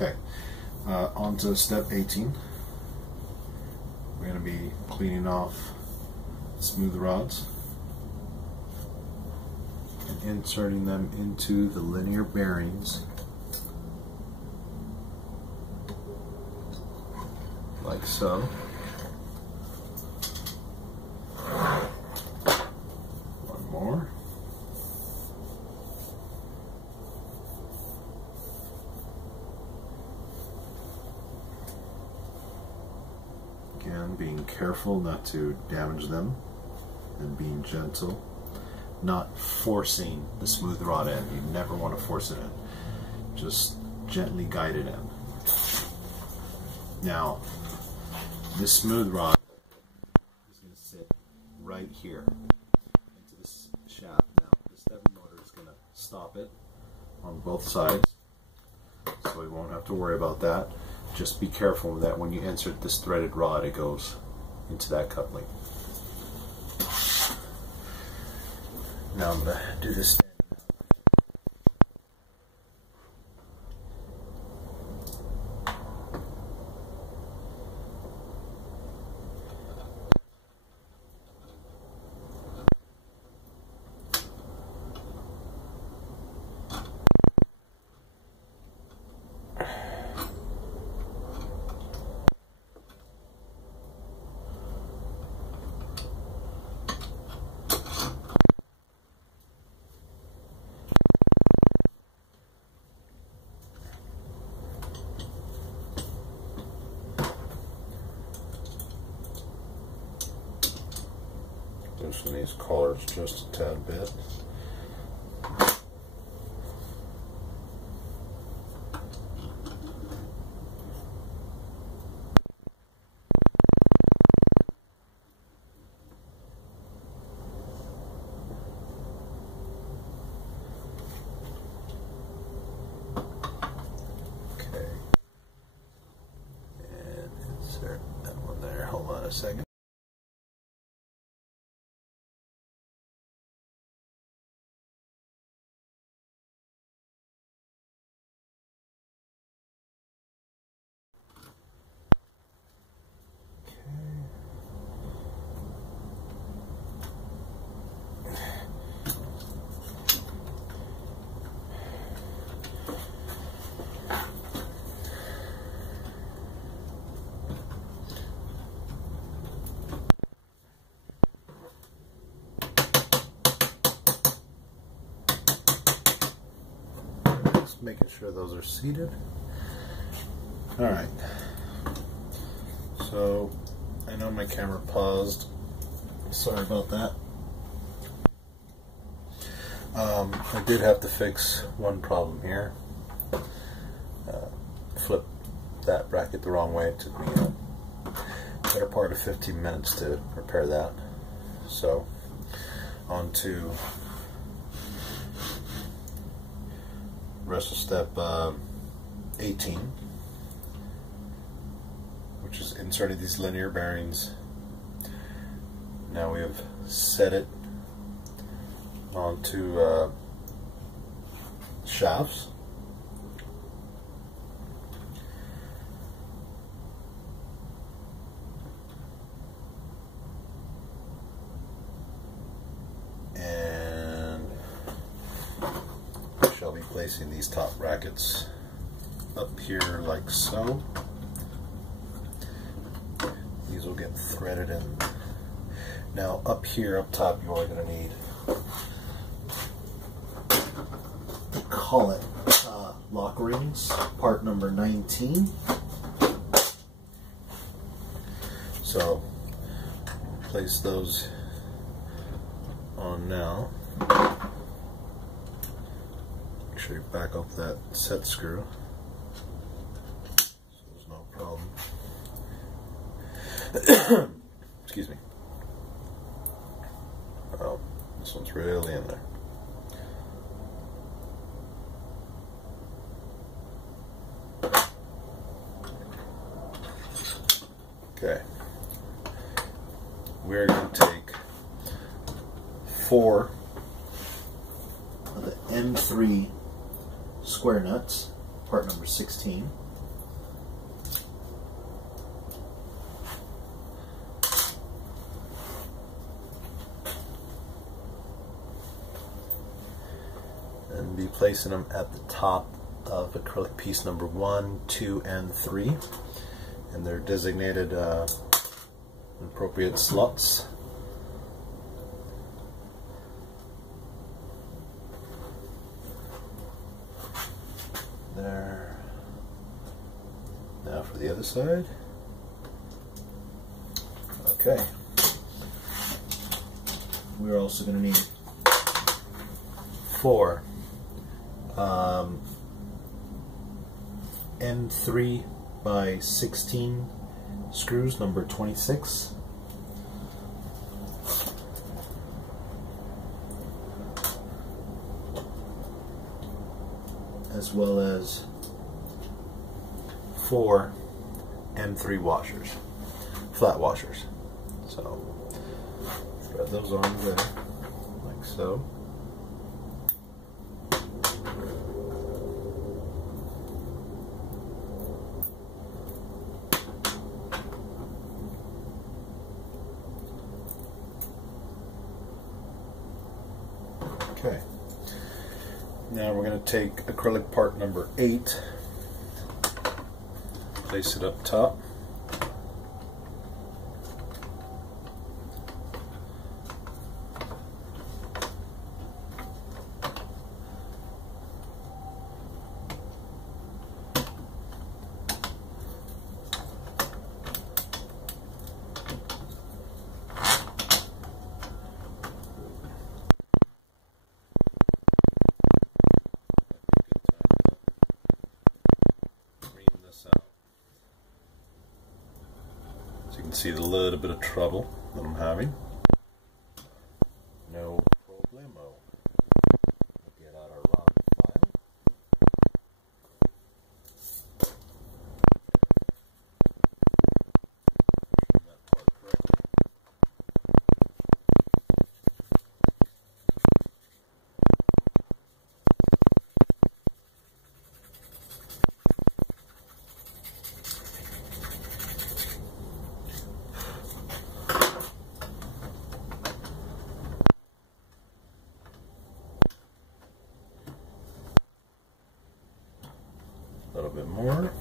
Okay, on to step 18. We're going to be cleaning off smooth rods and inserting them into the linear bearings like so. One more. Again, being careful not to damage them and being gentle, not forcing the smooth rod in. You never want to force it in. Just gently guide it in. Now, this smooth rod is going to sit right here into this shaft. Now, the stepper motor is going to stop it on both sides, so we won't have to worry about that. Just be careful that when you insert this threaded rod, it goes into that coupling. Now I'm going to do this standing loosen these collars just a tad bit. Okay. And insert that one there. Hold on a second. Making sure those are seated. Alright, so I know my camera paused, sorry about that. I did have to fix one problem here. Flip that bracket the wrong way. It took me a better part of 15 minutes to repair that. So on to rest of step 18, which is inserting these linear bearings. Now we have set it onto shafts. I'll be placing these top brackets up here like so. These will get threaded in. Now up here, up top, you are going to need, they call it lock rings, part number 19. So place those on now. Make sure you back up that set screw so there's no problem. Excuse me. Oh, this one's really in there. Okay. We're going to take 4 of the M3 square nuts, part number 16. be placing them at the top of acrylic piece number 1, 2, and 3, and they're designated appropriate slots. There. Now for the other side. Okay. We're also going to need 4 N3 by 16 screws, number 26. As well as 4 M3 washers, flat washers. So thread those on there, like so. Okay. Now we're going to take acrylic part number 8, place it up top. You can see the little bit of trouble that I'm having. No problemo. We'll get out our rock file. That part correctly. A little bit more.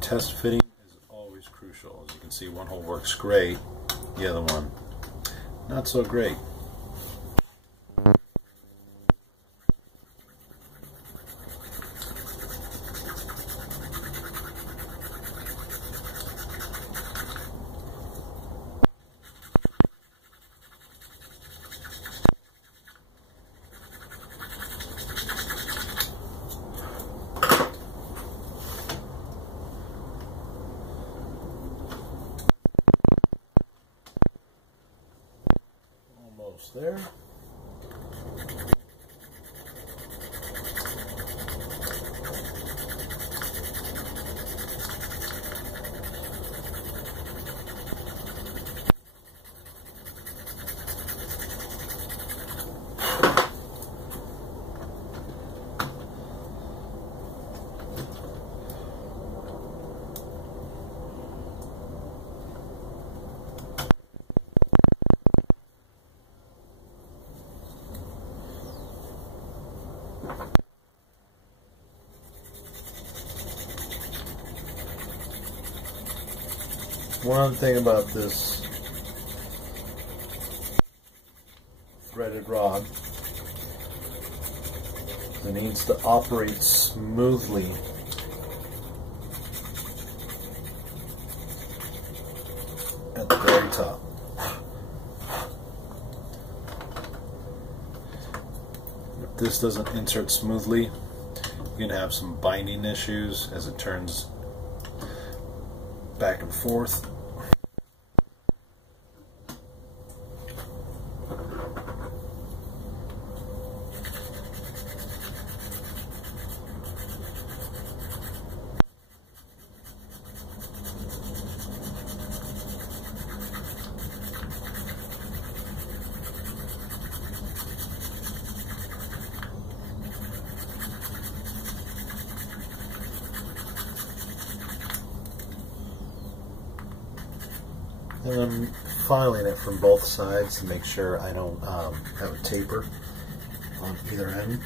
Test fitting is always crucial. As you can see, one hole works great, the other one not so great. Almost there. One thing about this threaded rod, it needs to operate smoothly. At the very top. If this doesn't insert smoothly, you're going to have some binding issues as it turns back and forth. And I'm filing it from both sides to make sure I don't have a taper on either end.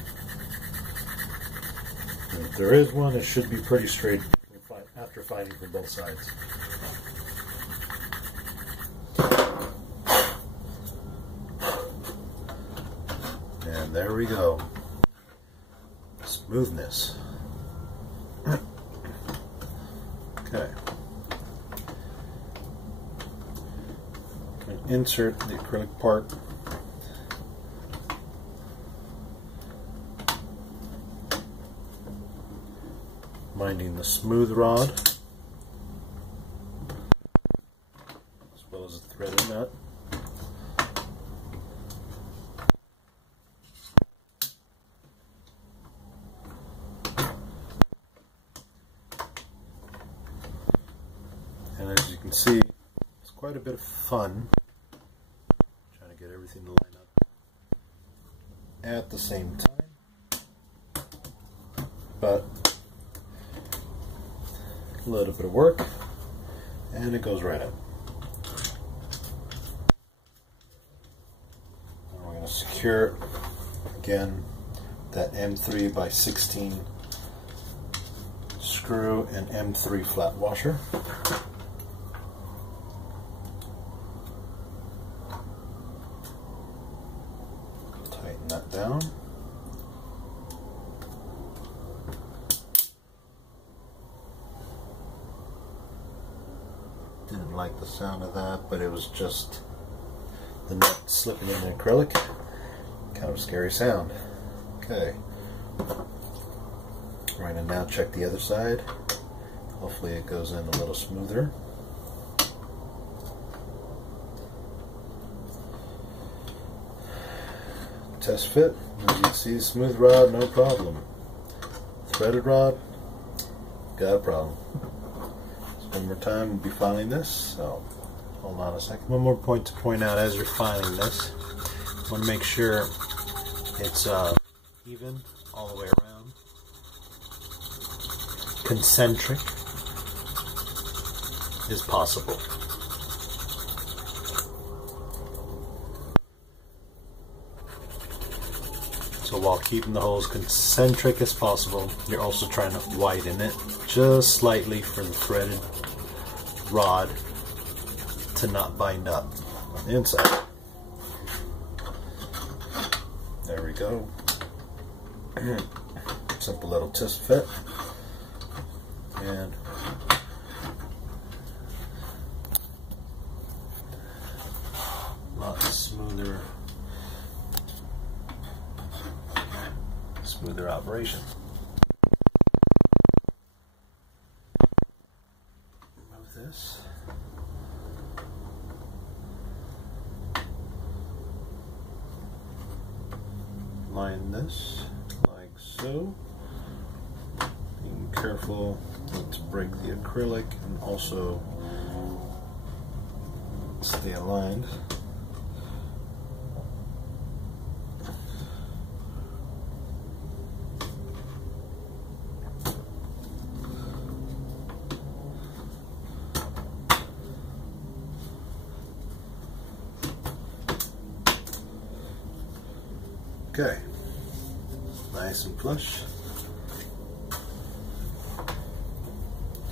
And if there is one, it should be pretty straight after filing from both sides. And there we go. Smoothness. Okay. Insert the acrylic part. Minding the smooth rod as well as the threaded nut. And as you can see, it's quite a bit of fun trying to get everything to line up at the same time, but a little bit of work and it goes right up. And we're going to secure again that M3 by 16 screw and M3 flat washer. Tighten that down. Didn't like the sound of that, but it was just the nut slipping in the acrylic. Kind of a scary sound. Okay. Right, and now check the other side. Hopefully it goes in a little smoother. Test fit. As you can see, smooth rod, no problem. Threaded rod, got a problem. One more time, we'll be filing this, so hold on a second. One more point to point out as you're filing this. You want to make sure it's even all the way around. Concentric is possible. So while keeping the holes concentric as possible, you're also trying to widen it just slightly for the threaded rod to not bind up on the inside. There we go. Simple little test fit. And a lot smoother operation. Remove this. Line this like so. Being careful not to break the acrylic and also stay aligned. Okay, nice and flush.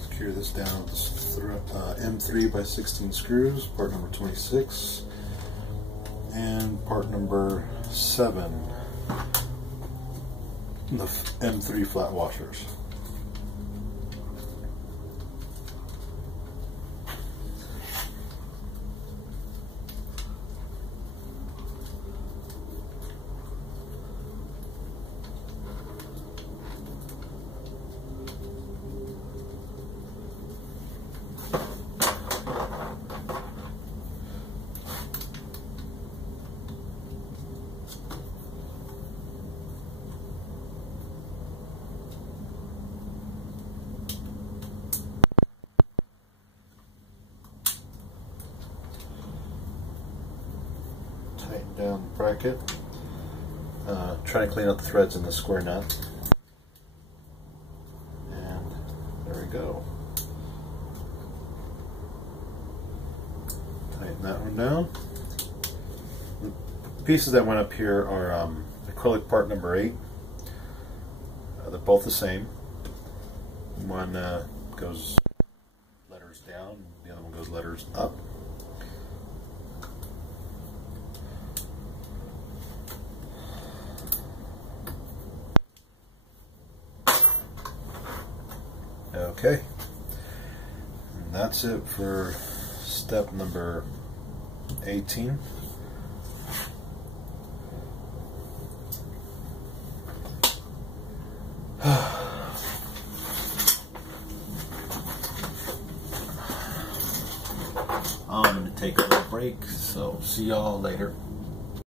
Secure this down with M3 by 16 screws, part number 26, and part number 7, the M3 flat washers. Tighten down the bracket. Try to clean out the threads in the square nut. And there we go. pieces that went up here are acrylic part number 8. They're both the same. One goes letters down, the other one goes letters up. Okay, and that's it for step number 18. I'm going to take a little break, so see y'all later.